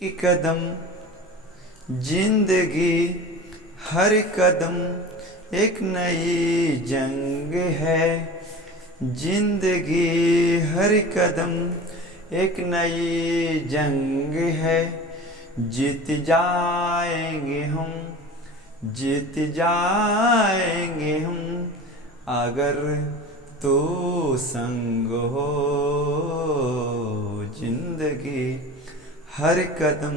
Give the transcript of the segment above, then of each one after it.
कि कदम जिंदगी हर कदम एक नई जंग है। जिंदगी हर कदम एक नई जंग है। जीत जाएंगे हम, जीत जाएंगे हम, अगर तू संग हो। जिंदगी हर कदम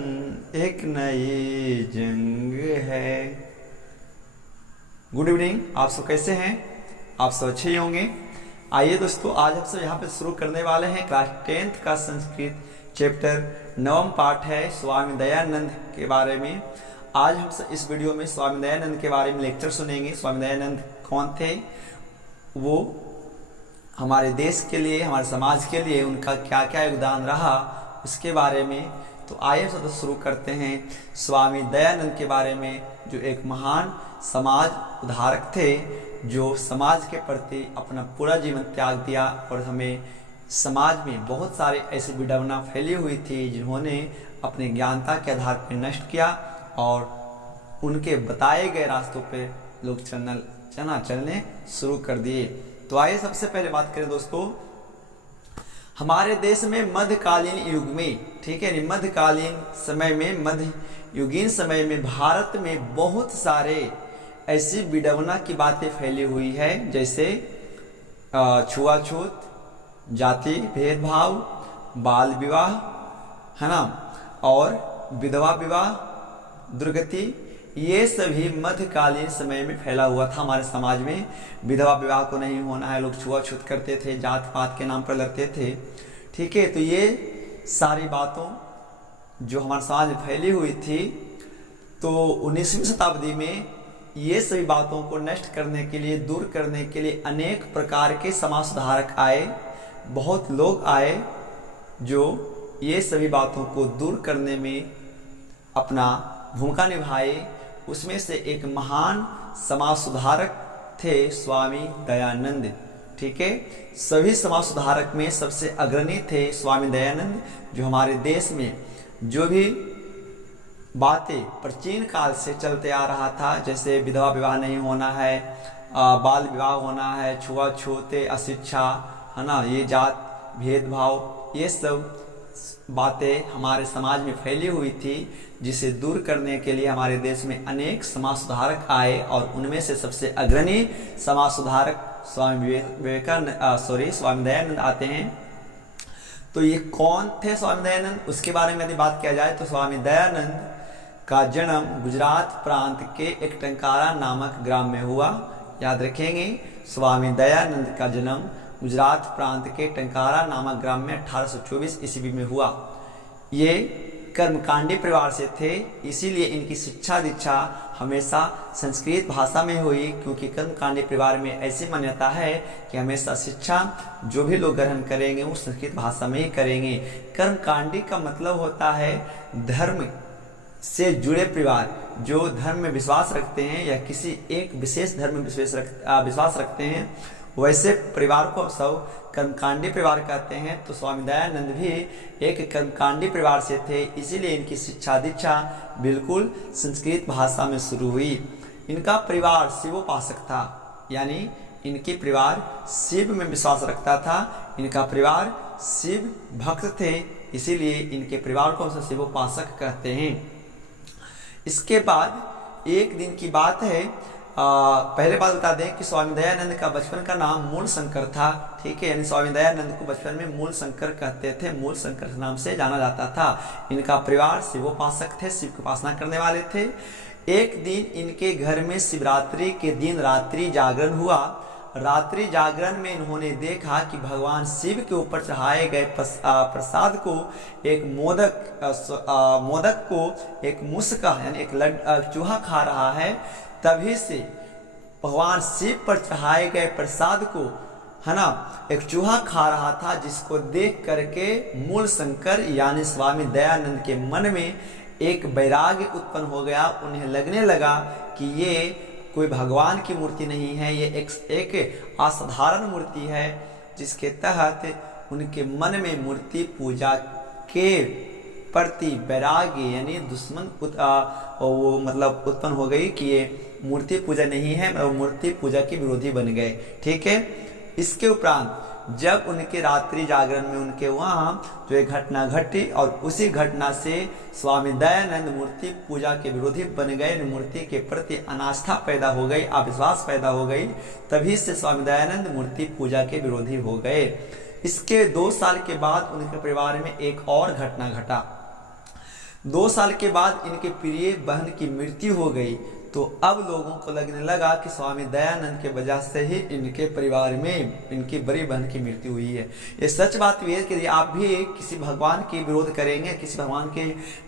एक नई जंग है। गुड इवनिंग, आप सब कैसे हैं? आप सब अच्छे ही होंगे। आइए दोस्तों, आज हम सब यहाँ पे शुरू करने वाले हैं क्लास 10th का संस्कृत चैप्टर 9वां पाठ है स्वामी दयानंद के बारे में। आज हम सब इस वीडियो में स्वामी दयानंद के बारे में लेक्चर सुनेंगे। स्वामी दयानंद कौन थे, वो हमारे देश के लिए, हमारे समाज के लिए उनका क्या क्या योगदान रहा, उसके बारे में। तो आइए सब शुरू करते हैं स्वामी दयानंद के बारे में, जो एक महान समाज उद्धारक थे, जो समाज के प्रति अपना पूरा जीवन त्याग दिया और हमें समाज में बहुत सारे ऐसी विडंबना फैली हुई थी जिन्होंने अपने ज्ञानता के आधार पर नष्ट किया और उनके बताए गए रास्तों पे लोग चलने शुरू कर दिए। तो आइए सबसे पहले बात करें दोस्तों, हमारे देश में मध्यकालीन युग में, ठीक है, मध्यकालीन समय में, मध्ययुगीन समय में भारत में बहुत सारे ऐसी विडंबना की बातें फैली हुई है, जैसे छुआछूत, जाति भेदभाव, बाल विवाह, है ना, और विधवा विवाह, दुर्गति, ये सभी मध्यकालीन समय में फैला हुआ था हमारे समाज में। विधवा विवाह को नहीं होना है, लोग छुआछूत करते थे, जात पात के नाम पर लड़ते थे, ठीक है। तो ये सारी बातों जो हमारे समाज में फैली हुई थी, तो 19वीं शताब्दी में ये सभी बातों को नष्ट करने के लिए, दूर करने के लिए अनेक प्रकार के समाज सुधारक आए। बहुत लोग आए जो ये सभी बातों को दूर करने में अपना भूमिका निभाए। उसमें से एक महान समाज सुधारक थे स्वामी दयानंद, ठीक है। सभी समाज सुधारक में सबसे अग्रणी थे स्वामी दयानंद, जो हमारे देश में जो भी बातें प्राचीन काल से चलते आ रहा था, जैसे विधवा विवाह नहीं होना है, बाल विवाह होना है, छुआछूत, अशिक्षा, है ना, ये जात भेदभाव, ये सब बातें हमारे समाज में फैली हुई थी, जिसे दूर करने के लिए हमारे देश में अनेक समाज सुधारक आए और उनमें से सबसे अग्रणी समाज सुधारक स्वामी दयानंद आते हैं। तो ये कौन थे स्वामी दयानंद, उसके बारे में यदि बात किया जाए तो स्वामी दयानंद का जन्म गुजरात प्रांत के एक टंकारा नामक ग्राम में हुआ। याद रखेंगे, स्वामी दयानंद का जन्म गुजरात प्रांत के टंकारा नामक ग्राम में 1824 ईस्वी में हुआ। ये कर्मकांडी परिवार से थे, इसीलिए इनकी शिक्षा दीक्षा हमेशा संस्कृत भाषा में हुई, क्योंकि कर्मकांडी परिवार में ऐसी मान्यता है कि हमेशा शिक्षा जो भी लोग ग्रहण करेंगे वो संस्कृत भाषा में ही करेंगे। कर्मकांडी का मतलब होता है धर्म से जुड़े परिवार, जो धर्म में विश्वास रखते हैं या किसी एक विशेष धर्म में विश्वास रखते हैं, वैसे परिवार को सब कर्मकांडी परिवार कहते हैं। तो स्वामी दयानंद भी एक कर्मकांडी परिवार से थे, इसीलिए इनकी शिक्षा दीक्षा बिल्कुल संस्कृत भाषा में शुरू हुई। इनका परिवार शिवोपासक था, यानी इनके परिवार शिव में विश्वास रखता था। इनका परिवार शिव भक्त थे, इसीलिए इनके परिवार को हम शिवोपासक कहते हैं। इसके बाद एक दिन की बात है, पहले बात बता दें कि स्वामी दयानंद का बचपन का नाम मूल शंकर था, ठीक है, यानी स्वामी दयानंद को बचपन में मूल शंकर कहते थे, मूल शंकर नाम से जाना जाता था। इनका परिवार शिवोपासक थे, शिव की उपासना करने वाले थे। एक दिन इनके घर में शिवरात्रि के दिन रात्रि जागरण हुआ। रात्रि जागरण में इन्होंने देखा कि भगवान शिव के ऊपर चढ़ाए गए प्रसाद को एक मोदक को एक मुस्का यानी एक चूहा खा रहा है। तभी से भगवान शिव पर चढ़ाए गए प्रसाद को, है ना, एक चूहा खा रहा था, जिसको देख करके मूल शंकर यानी स्वामी दयानंद के मन में एक वैराग्य उत्पन्न हो गया। उन्हें लगने लगा कि ये कोई भगवान की मूर्ति नहीं है, ये एक असाधारण मूर्ति है, जिसके तहत उनके मन में मूर्ति पूजा के प्रति वैराग्य यानी दुश्मन वो मतलब उत्पन्न हो गई कि ये मूर्ति पूजा नहीं है, और मूर्ति पूजा के विरोधी बन गए। ठीक है। इसके उपरांत जब उनके रात्रि जागरण में उनके वहाँ जो एक घटना घटी और उसी घटना से स्वामी दयानंद मूर्ति पूजा के विरोधी बन गए, मूर्ति के प्रति अनास्था पैदा हो गई, अविश्वास पैदा हो गई, तभी से स्वामी दयानंद मूर्ति पूजा के विरोधी हो गए। इसके 2 साल के बाद उनके परिवार में एक और घटना घटा। 2 साल के बाद इनके प्रिय बहन की मृत्यु हो गई, तो अब लोगों को लगने लगा कि स्वामी दयानंद के वजह से ही इनके परिवार में इनकी बड़ी बहन की मृत्यु हुई है। ये सच बात भी है कि यदि आप भी किसी भगवान के विरोध करेंगे, किसी भगवान के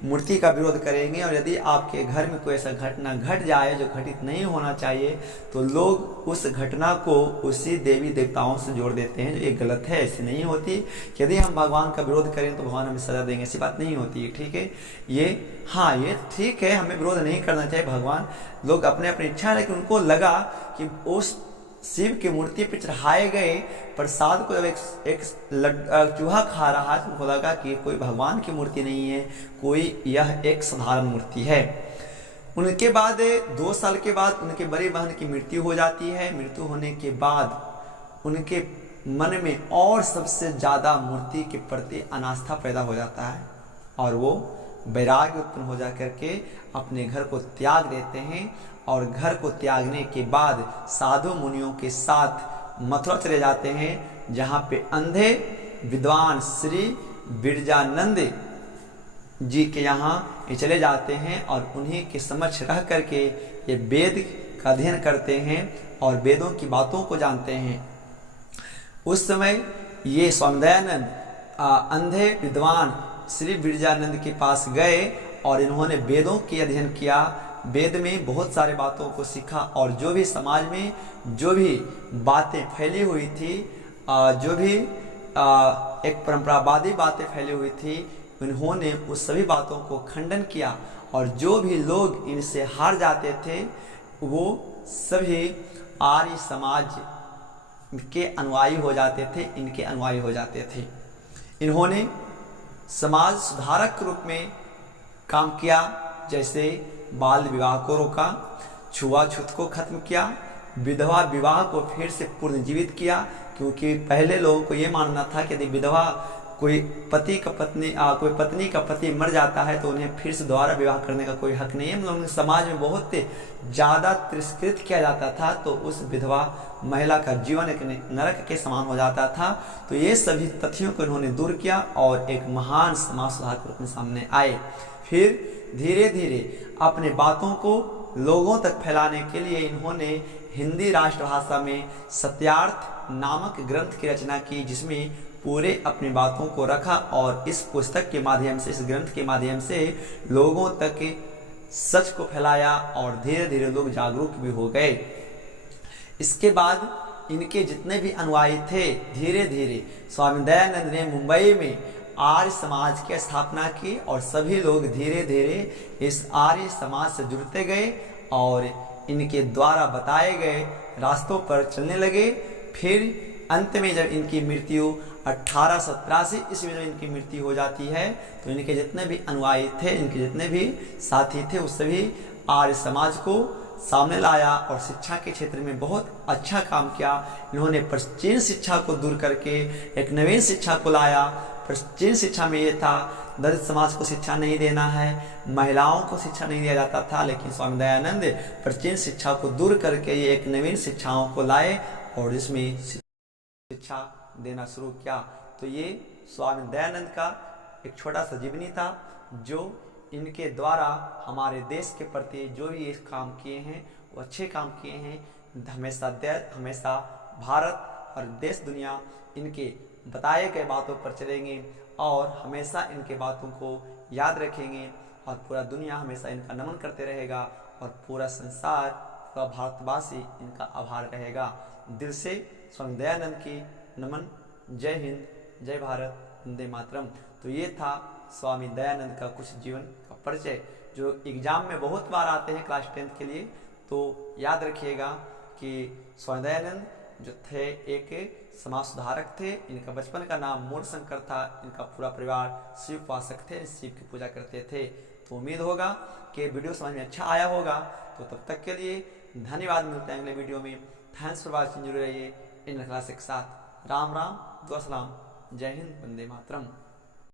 मूर्ति का विरोध करेंगे, और यदि आपके घर में कोई ऐसा घटना घट जाए जो घटित नहीं होना चाहिए, तो लोग उस घटना को उसी देवी देवताओं से जोड़ देते हैं। जो ये गलत है, ऐसी नहीं होती कि यदि हम भगवान का विरोध करें तो भगवान हमें सजा देंगे, ऐसी बात नहीं होती है। ठीक है। ये ठीक है, हमें विरोध नहीं करना चाहिए। भगवान लोग अपने अपनी इच्छा है, लेकिन उनको लगा कि उस शिव की मूर्ति पर चढ़ाए गए प्रसाद को जब एक चूहा खा रहा है, तो उनको लगा कि कोई भगवान की मूर्ति नहीं है, कोई यह एक साधारण मूर्ति है। उनके बाद 2 साल के बाद उनके बड़ी बहन की मृत्यु हो जाती है। मृत्यु होने के बाद उनके मन में और सबसे ज्यादा मूर्ति के प्रति अनास्था पैदा हो जाता है, और वो वैराग्य उत्पन्न हो जा करके अपने घर को त्याग देते हैं। और घर को त्यागने के बाद साधु मुनियों के साथ मथुरा चले जाते हैं, जहाँ पे अंधे विद्वान श्री बिरजानंद जी के यहाँ ये चले जाते हैं, और उन्हीं के समक्ष रह करके ये वेद का अध्ययन करते हैं और वेदों की बातों को जानते हैं। उस समय ये स्वामी दयानंद अंधे विद्वान श्री बिरजानंद के पास गए और इन्होंने वेदों की अध्ययन किया। वेद में बहुत सारे बातों को सीखा, और जो भी समाज में जो भी बातें फैली हुई थी, जो भी एक परंपरावादी बातें फैली हुई थी, उन्होंने उस सभी बातों को खंडन किया। और जो भी लोग इनसे हार जाते थे वो सभी आर्य समाज के अनुयायी हो जाते थे, इनके अनुयायी हो जाते थे। इन्होंने समाज सुधारक के रूप में काम किया, जैसे बाल विवाह को रोका, छुआछूत को खत्म किया, विधवा विवाह को फिर से पुनर्जीवित किया, क्योंकि पहले लोगों को ये मानना था कि यदि विधवा कोई पति पत्नी का पति मर जाता है तो उन्हें फिर से दोबारा विवाह करने का कोई हक नहीं है। मतलब समाज में बहुत ज़्यादा तिरस्कृत किया जाता था, तो उस विधवा महिला का जीवन एक नरक के समान हो जाता था। तो ये सभी तथ्यों को इन्होंने दूर किया और एक महान समाज सुधारक के रूप में सामने आए। फिर धीरे धीरे अपने बातों को लोगों तक फैलाने के लिए इन्होंने हिंदी राष्ट्रभाषा में सत्यार्थ नामक ग्रंथ की रचना की, जिसमें पूरे अपनी बातों को रखा, और इस पुस्तक के माध्यम से, इस ग्रंथ के माध्यम से लोगों तक सच को फैलाया और धीरे धीरे लोग जागरूक भी हो गए। इसके बाद इनके जितने भी अनुयायी थे, धीरे धीरे स्वामी दयानंद ने मुंबई में आर्य समाज की स्थापना की, और सभी लोग धीरे धीरे इस आर्य समाज से जुड़ते गए और इनके द्वारा बताए गए रास्तों पर चलने लगे। फिर अंत में जब इनकी मृत्यु 1883 ईस्वी में जब इनकी मृत्यु हो जाती है, तो इनके जितने भी अनुयायी थे, इनके जितने भी साथी थे, उस सभी आर्य समाज को सामने लाया और शिक्षा के क्षेत्र में बहुत अच्छा काम किया। इन्होंने प्राचीन शिक्षा को दूर करके एक नवीन शिक्षा को लाया। प्राचीन शिक्षा में ये था दलित समाज को शिक्षा नहीं देना है, महिलाओं को शिक्षा नहीं दिया जाता था, लेकिन स्वामी दयानंद प्राचीन शिक्षा को दूर करके ये एक नवीन शिक्षाओं को लाए और इसमें शिक्षा देना शुरू किया। तो ये स्वामी दयानंद का एक छोटा सा जीवनी था, जो इनके द्वारा हमारे देश के प्रति जो भी ये काम किए हैं वो अच्छे काम किए हैं। हमेशा भारत और देश दुनिया इनके बताए गए बातों पर चलेंगे और हमेशा इनके बातों को याद रखेंगे, और पूरा दुनिया हमेशा इनका नमन करते रहेगा, और पूरा संसार, पूरा भारतवासी इनका आभार रहेगा। दिल से स्वामी दयानंद की नमन। जय हिंद, जय भारत, वंदे मातरम। तो ये था स्वामी दयानंद का कुछ जीवन का परिचय, जो एग्जाम में बहुत बार आते हैं क्लास 10th के लिए। तो याद रखिएगा कि स्वामी दयानंद जो थे एक समाज सुधारक थे। इनका बचपन का नाम मूलशंकर था। इनका पूरा परिवार शिव उपासक थे, शिव की पूजा करते थे। तो उम्मीद होगा कि वीडियो समझ में अच्छा आया होगा। तो तब तक के लिए धन्यवाद, मिलते हैं अगले वीडियो में। थैंक्स फॉर वॉचिंग, जुड़े रहिए इन क्लास के साथ। राम राम, दुआ सलाम, जय हिंद, वंदे मातरम।